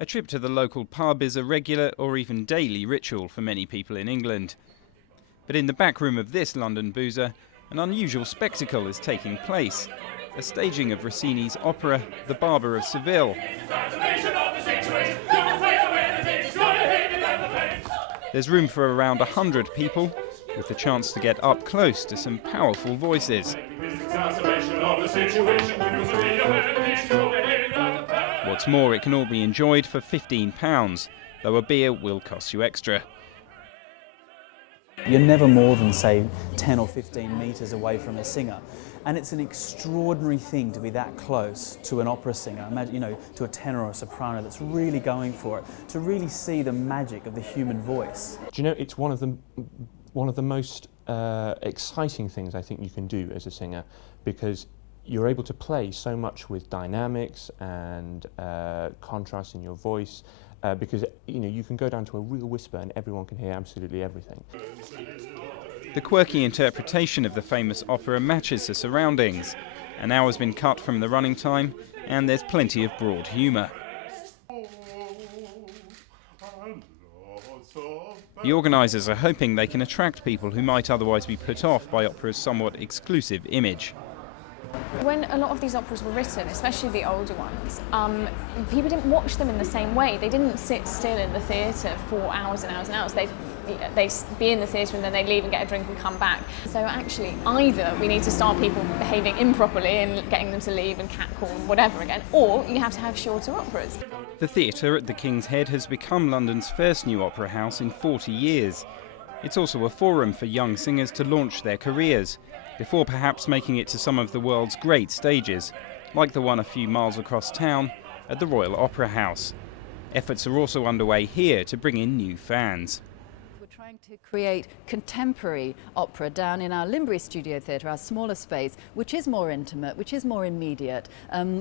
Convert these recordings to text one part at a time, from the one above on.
A trip to the local pub is a regular or even daily ritual for many people in England. But in the back room of this London boozer, an unusual spectacle is taking place. A staging of Rossini's opera, The Barber of Seville. There's room for around 100 people, with the chance to get up close to some powerful voices. What's more, it can all be enjoyed for £15, though a beer will cost you extra. You're never more than, say, 10 or 15 metres away from a singer. And it's an extraordinary thing to be that close to an opera singer. Imagine, to a tenor or a soprano that's really going for it, to really see the magic of the human voice. Do you know, it's one of the most exciting things I think you can do as a singer, because you're able to play so much with dynamics and contrast in your voice, because you can go down to a real whisper and everyone can hear absolutely everything. The quirky interpretation of the famous opera matches the surroundings. An hour's been cut from the running time, and there's plenty of broad humour. The organisers are hoping they can attract people who might otherwise be put off by opera's somewhat exclusive image. When a lot of these operas were written, especially the older ones, people didn't watch them in the same way. They didn't sit still in the theatre for hours and hours and hours. They'd be in the theatre and then they'd leave and get a drink and come back. So actually, either we need to start people behaving improperly and getting them to leave and catcall and whatever again, or you have to have shorter operas. The theatre at the King's Head has become London's first new opera house in 40 years. It's also a forum for young singers to launch their careers, before perhaps making it to some of the world's great stages, like the one a few miles across town at the Royal Opera House. Efforts are also underway here to bring in new fans. We're trying to create contemporary opera down in our Limbury Studio Theatre, our smaller space, which is more intimate, which is more immediate,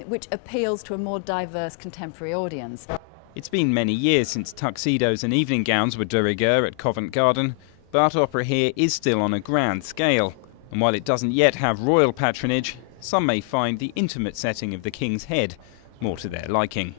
which appeals to a more diverse contemporary audience. It's been many years since tuxedos and evening gowns were de rigueur at Covent Garden, but opera here is still on a grand scale. And while it doesn't yet have royal patronage, some may find the intimate setting of the King's Head more to their liking.